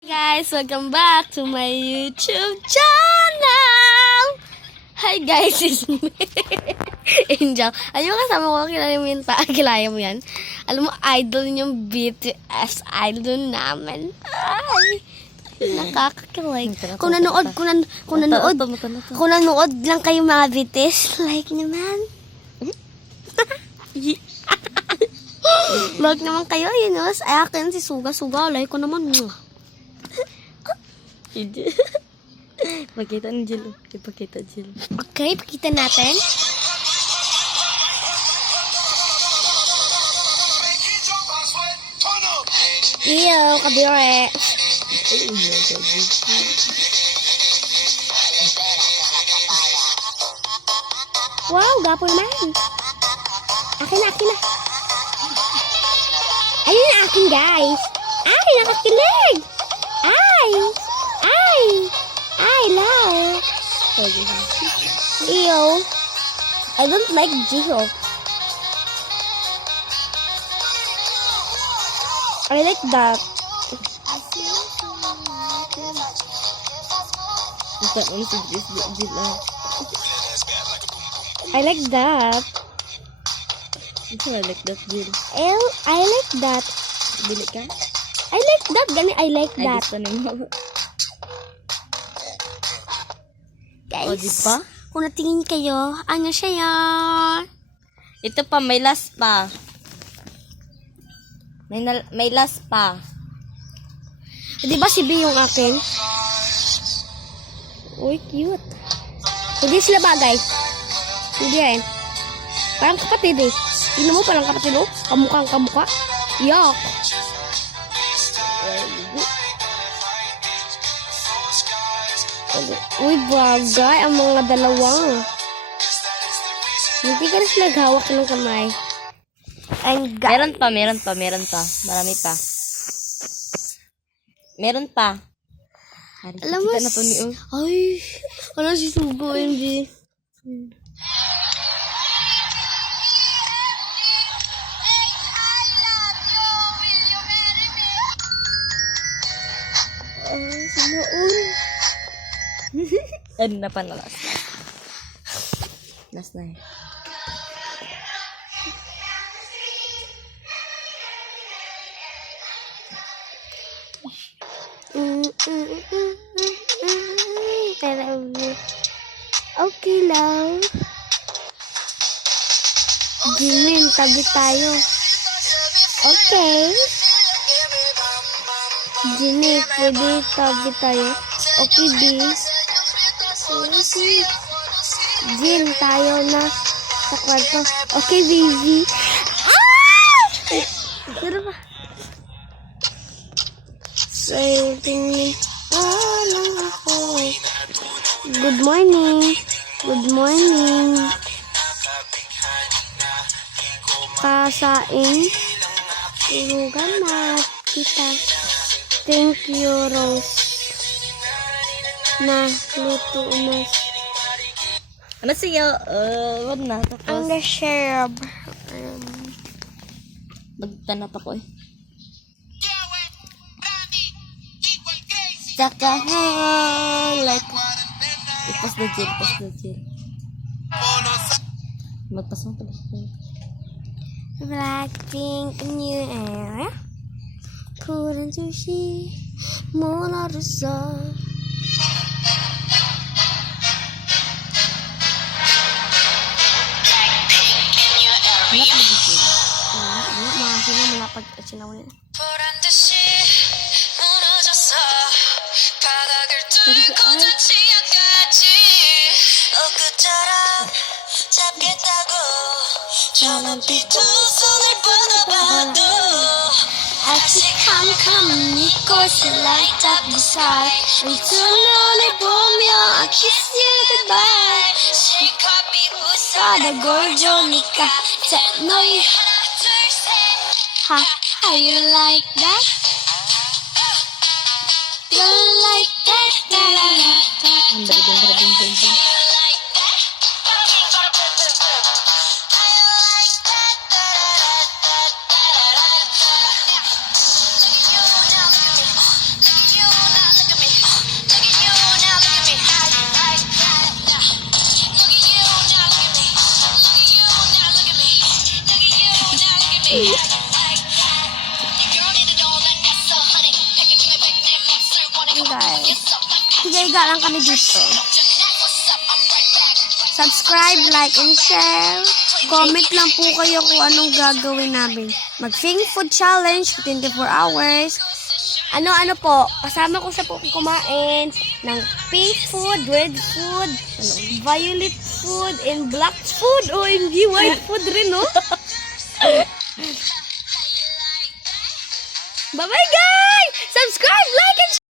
Guys, welcome back to my YouTube channel! Hi guys, it's me, Angel. Ayun kasama ko, kilala mo yun pa. Kilala mo yan? Alam mo, idol yung BTS idol namin. Ay, nakakakilig. Kung nanood lang kayo mga BTS, like naman. Like naman kayo, yun know? Ay, akin si Suga, like ko naman. Pakita ni Jill. Ipakita, Jill. Okay, pakita natin. Iyo, kabire. Wow, gapo naman. Akin na. Ayun na akin, guys. Ay, nakakilig. Ay, love. Ew. I don't like Jiho. I like that. I like that. I like that, Jill. I like that. Bili ka? I like that. Gani, I like Ay, that. gusto na yung Guys, O, di ba? kung natingin kayo, ano siya yan? Ito pa, may last pa. May last pa. Di ba si B yung akin? Uy, cute. Hindi sila bagay. Hindi yan. Parang kapatid eh. Tingnan mo, parang kapatid oh. Kamukhang kamukha. Yuck. Uy, bagay ang mga dalawa. Hindi ka na sila naghawak ng kamay. And Meron pa. Marami pa. Meron pa. alam mo, Kita na to ni O. ay, wala si Sugo, MJ. Sinoon. Ano na pa na last na. Last na eh. Okay, love. Jimin, tabi tayo. Okay. Jimmy, pwede tabi tayo. Okay, B. Jim, tayo na sa kwarto. Okay, baby. Pero ba? Tingin lang ako. Good morning. Kasain. Tulugan na kita. Thank you, Rose. Na, luto na. Ano siya? Wag na. Ang Tapos, share. magtanap ako eh. Tsaka, like, ipas na Jill. Magpas mo pala. Blackpink new era. Couldn't you see Mona Lisa? Malapag sinaw niya. 아직 캄캄한 이곳을 light up the sky 이 두 눈을 보며 I kiss you goodbye 실컷 비웃어 나 골조니까 너희 how you like that? You like that? Ang dali. Tigay-ga lang kami dito. Subscribe, like, and share. Comment lang po kayo kung anong gagawin namin. Mag-Fing Food Challenge for 24 hours. Ano po, kasama ko sa po kumain ng pink food, red food, violet food, and black food. O, hindi white food rin, no? Bye-bye, guys! Subscribe, like, and share!